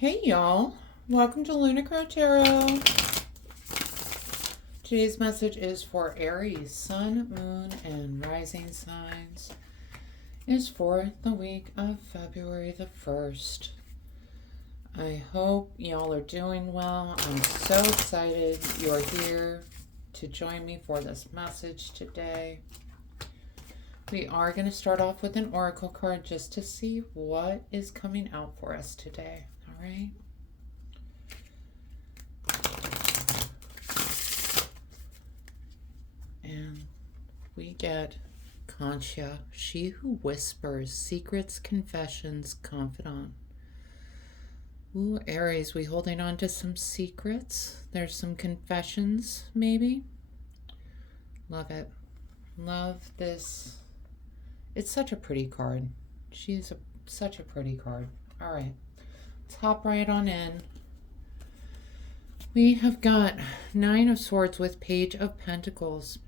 Hey y'all, welcome to Lunar Tarot. Today's message is for Aries, Sun, Moon, and Rising signs. It's for the week of February the 1st. I hope y'all are doing well. I'm so excited you're here to join me for this message today. We are going to start off with an oracle card just to see what is coming out for us today. All right. And we get Concha, she who whispers, secrets, confessions, confidant. Ooh, Aries, we holding on to some secrets. There's some confessions, maybe. Love it. Love this. It's such a pretty card. She's such a pretty card. All right. Let's hop right on in. We have got Nine of Swords with Page of Pentacles.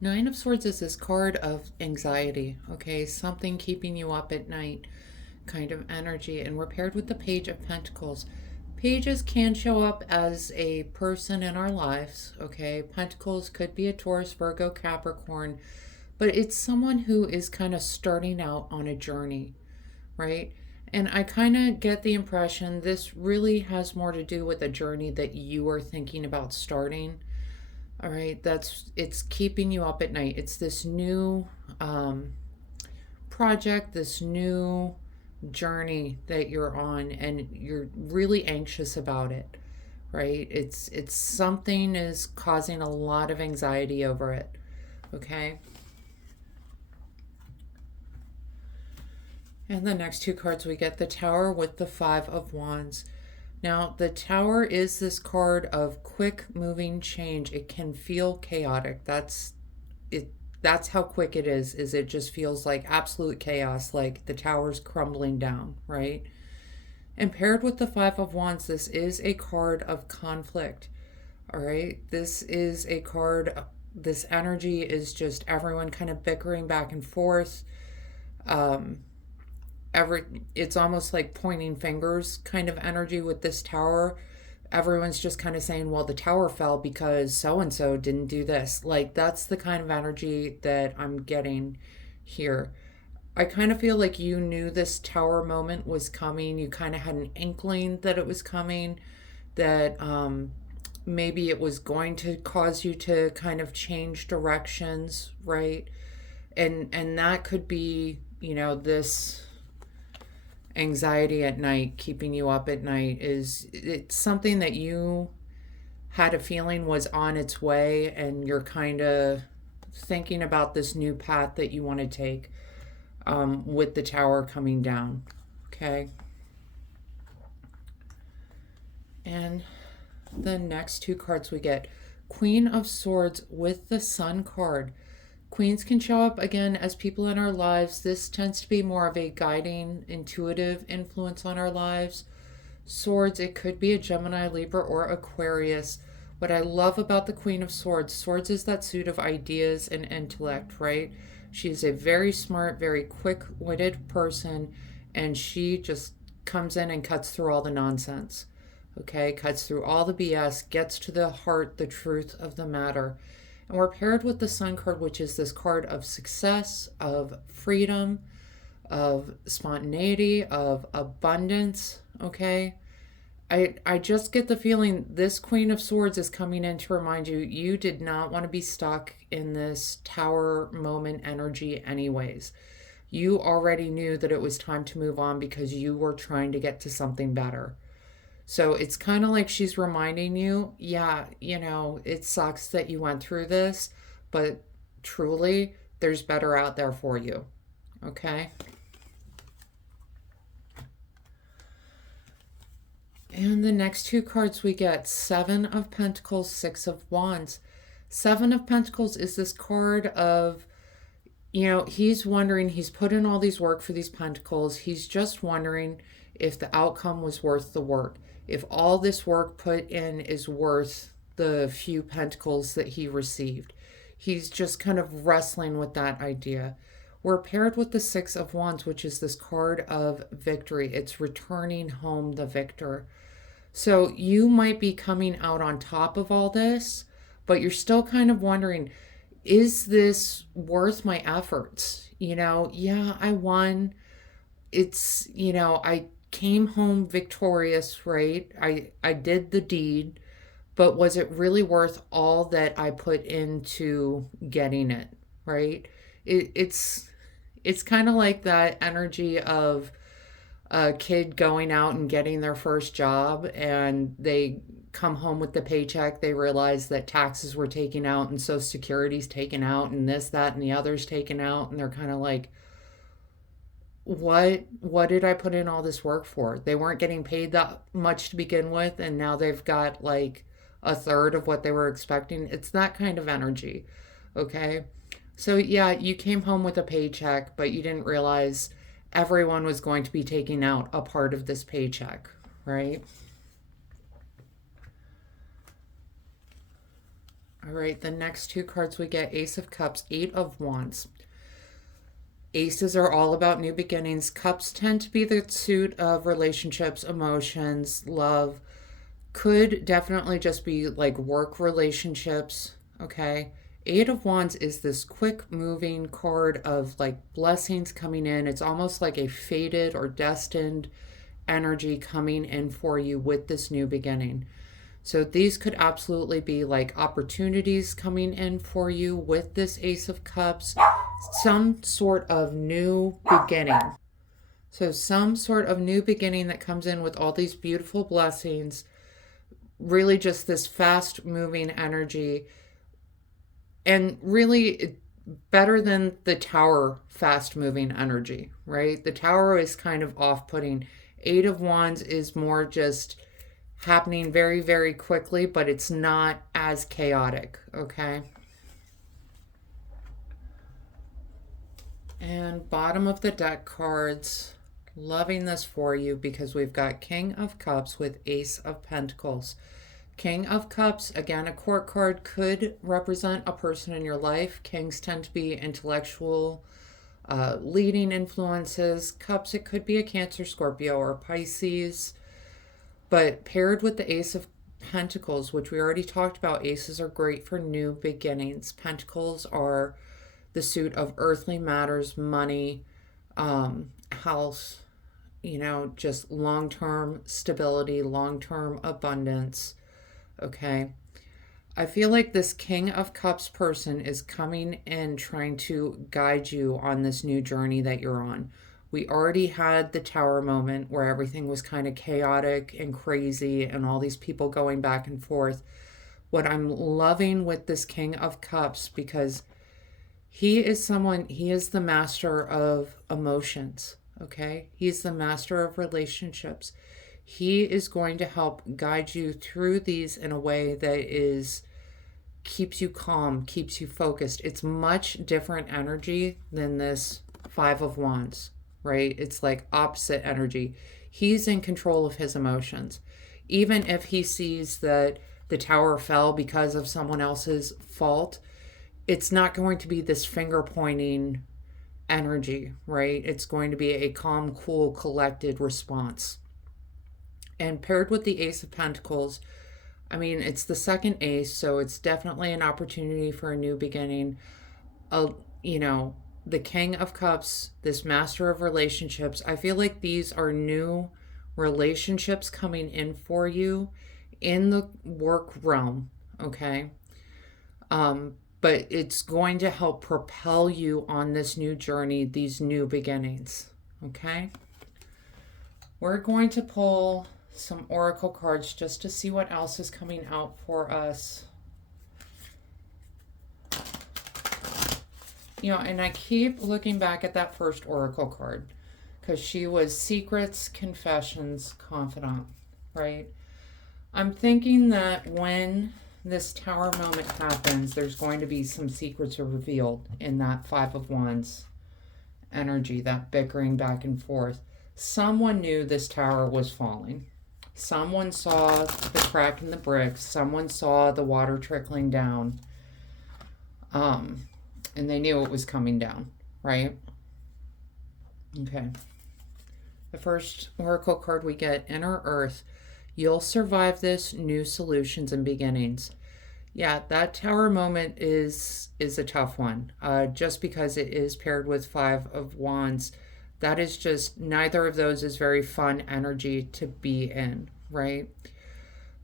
Nine of Swords is this card of anxiety, okay? Something keeping you up at night kind of energy. And we're paired with the Page of Pentacles. Pages can show up as a person in our lives, okay? Pentacles could be a Taurus, Virgo, Capricorn, but it's someone who is kind of starting out on a journey, right? And I kind of get the impression this really has more to do with a journey that you are thinking about starting. All right, it's keeping you up at night. It's this new project, this new journey that you're on, and you're really anxious about it, right? It's something is causing a lot of anxiety over it, okay? And the next two cards, we get the Tower with the Five of Wands. Now, the Tower is this card of quick moving change. It can feel chaotic. That's how quick it is it just feels like absolute chaos, like the tower's crumbling down, right? And paired with the Five of Wands, this is a card of conflict, all right? This is a card, this energy is just everyone kind of bickering back and forth. It's almost like pointing fingers kind of energy with this tower. Everyone's just kind of saying, well, the tower fell because so-and-so didn't do this. Like, that's the kind of energy that I'm getting here. I kind of feel like you knew this tower moment was coming. You kind of had an inkling that it was coming, that maybe it was going to cause you to kind of change directions, right? And that could be, this anxiety at night, keeping you up at night, it's something that you had a feeling was on its way, and you're kind of thinking about this new path that you want to take with the tower coming down, okay? And the next two cards we get, Queen of Swords with the Sun card. Queens can show up again as people in our lives. This tends to be more of a guiding, intuitive influence on our lives. Swords, it could be a Gemini, Libra, or Aquarius. What I love about the Queen of Swords, Swords is that suit of ideas and intellect, right? She is a very smart, very quick-witted person, and she just comes in and cuts through all the nonsense, okay? Cuts through all the BS, gets to the heart, the truth of the matter. And we're paired with the Sun card, which is this card of success, of freedom, of spontaneity, of abundance, okay? I just get the feeling this Queen of Swords is coming in to remind you, you did not want to be stuck in this tower moment energy anyways. You already knew that it was time to move on because you were trying to get to something better. So it's kind of like she's reminding you, yeah, it sucks that you went through this, but truly, there's better out there for you, okay? And the next two cards we get, Seven of Pentacles, Six of Wands. Seven of Pentacles is this card of, he's wondering, he's put in all these work for these pentacles. He's just wondering if the outcome was worth the work. If all this work put in is worth the few pentacles that he received. He's just kind of wrestling with that idea. we're paired with the Six of Wands, which is this card of victory. It's returning home the victor. So you might be coming out on top of all this, but you're still kind of wondering, is this worth my efforts? Yeah, I won. I came home victorious, right? I did the deed, but was it really worth all that I put into getting it, right? It's kind of like that energy of a kid going out and getting their first job, and they come home with the paycheck. They realize that taxes were taken out and Social Security's taken out and this, that, and the other's taken out, and they're kind of like, what did I put in all this work for? They weren't getting paid that much to begin with, and now they've got like a third of what they were expecting. It's that kind of energy. Okay. So yeah, you came home with a paycheck, but you didn't realize everyone was going to be taking out a part of this paycheck, right? All right, the next two cards we get, Ace of Cups, Eight of Wands. Aces are all about new beginnings. Cups tend to be the suit of relationships, emotions, love. Could definitely just be like work relationships, okay? Eight of Wands is this quick moving card of like blessings coming in. It's almost like a fated or destined energy coming in for you with this new beginning. So these could absolutely be like opportunities coming in for you with this Ace of Cups, some sort of new beginning. So some sort of new beginning that comes in with all these beautiful blessings, really just this fast moving energy, and really better than the Tower fast moving energy, right? The Tower is kind of off-putting. Eight of Wands is more just happening very, very quickly, but it's not as chaotic, okay? And bottom of the deck cards, loving this for you because we've got King of Cups with Ace of Pentacles. King of Cups, again, a court card, could represent a person in your life. Kings tend to be intellectual, leading influences. Cups, it could be a Cancer, Scorpio, or Pisces. But paired with the Ace of Pentacles, which we already talked about, aces are great for new beginnings. Pentacles are the suit of earthly matters, money, health, just long-term stability, long-term abundance. Okay. I feel like this King of Cups person is coming in trying to guide you on this new journey that you're on. We already had the Tower moment where everything was kind of chaotic and crazy and all these people going back and forth. What I'm loving with this King of Cups, because he is the master of emotions, okay? He's the master of relationships. He is going to help guide you through these in a way that keeps you calm, keeps you focused. It's much different energy than this Five of Wands, right? It's like opposite energy. He's in control of his emotions. Even if he sees that the Tower fell because of someone else's fault, it's not going to be this finger pointing energy, right? It's going to be a calm, cool, collected response. And paired with the Ace of Pentacles, I mean, it's the second ace, so it's definitely an opportunity for a new beginning. The King of Cups, this master of relationships, I feel like these are new relationships coming in for you in the work realm, okay? But it's going to help propel you on this new journey, these new beginnings, okay? We're going to pull some oracle cards just to see what else is coming out for us. And I keep looking back at that first oracle card because she was secrets, confessions, confidant, right? I'm thinking that when this Tower moment happens, there's going to be some secrets revealed in that Five of Wands energy, that bickering back and forth. Someone knew this tower was falling. Someone saw the crack in the bricks. Someone saw the water trickling down. And they knew it was coming down, right? Okay. The first oracle card we get, Inner Earth. You'll survive this, new solutions and beginnings. Yeah, that tower moment is a tough one. Just because it is paired with Five of Wands, that is just, neither of those is very fun energy to be in, right?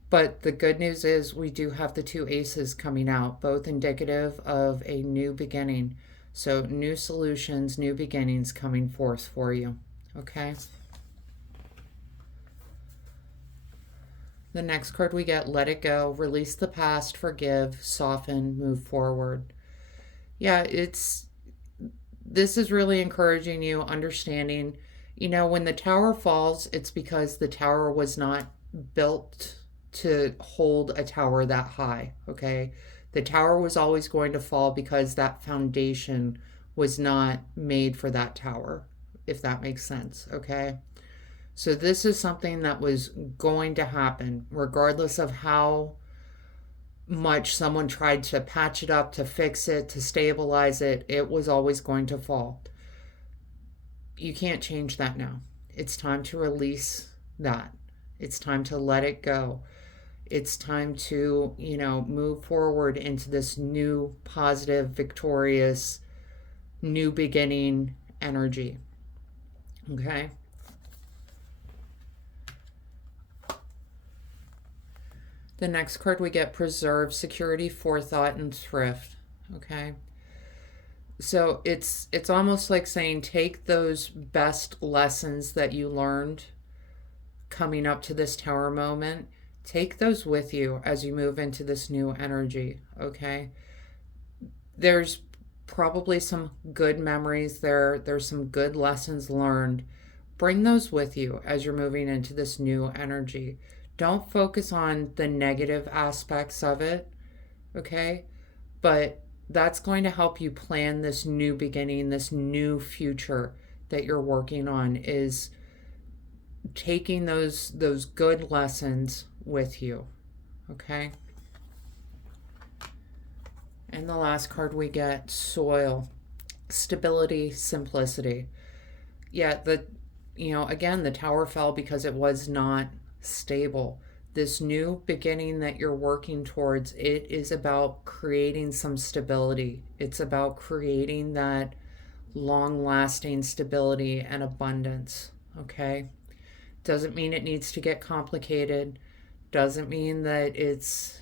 But the good news is we do have the two aces coming out, both indicative of a new beginning. So new solutions, new beginnings coming forth for you. Okay. The next card we get, let it go, release the past, forgive, soften, move forward. Yeah, this is really encouraging you, understanding, when the tower falls, it's because the tower was not built to hold a tower that high, okay? The tower was always going to fall because that foundation was not made for that tower, if that makes sense, okay? So this is something that was going to happen regardless of how much someone tried to patch it up, to fix it, to stabilize it. It was always going to fall. You can't change that now. It's time to release that. It's time to let it go. It's time to, move forward into this new, positive, victorious, new beginning energy. Okay? The next card we get, preserve, security, forethought, and thrift. Okay? So it's almost like saying take those best lessons that you learned coming up to this tower moment, take those with you as you move into this new energy, okay? There's probably some good memories there. There's some good lessons learned. Bring those with you as you're moving into this new energy. Don't focus on the negative aspects of it, okay? But that's going to help you plan this new beginning, this new future that you're working on, is taking those good lessons with you, okay? And the last card we get, soil, stability, simplicity. Yeah, again, the tower fell because it was not stable. This new beginning that you're working towards, it is about creating some stability. It's about creating that long lasting stability and abundance, okay? Doesn't mean it needs to get complicated. Doesn't mean that it's,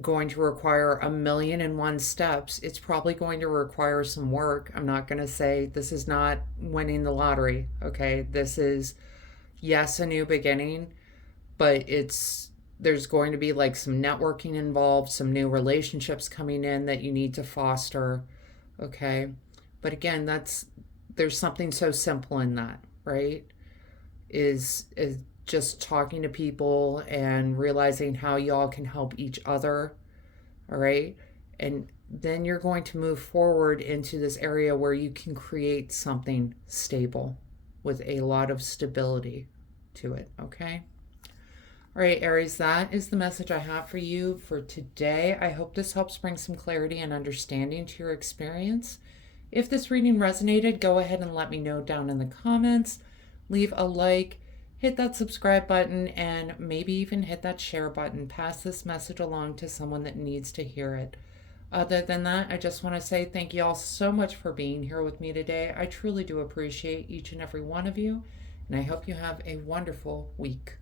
going to require a million and one steps. It's probably going to require some work. I'm not going to say this is not winning the lottery, okay? This is, yes, a new beginning, but there's going to be like some networking involved, some new relationships coming in that you need to foster, okay? But again, there's something so simple in that, right? Is just talking to people and realizing how y'all can help each other, all right? And then you're going to move forward into this area where you can create something stable with a lot of stability to it, okay? All right, Aries, that is the message I have for you for today. I hope this helps bring some clarity and understanding to your experience. If this reading resonated, go ahead and let me know down in the comments. Leave a like, hit that subscribe button, and maybe even hit that share button. Pass this message along to someone that needs to hear it. Other than that, I just want to say thank you all so much for being here with me today. I truly do appreciate each and every one of you, and I hope you have a wonderful week.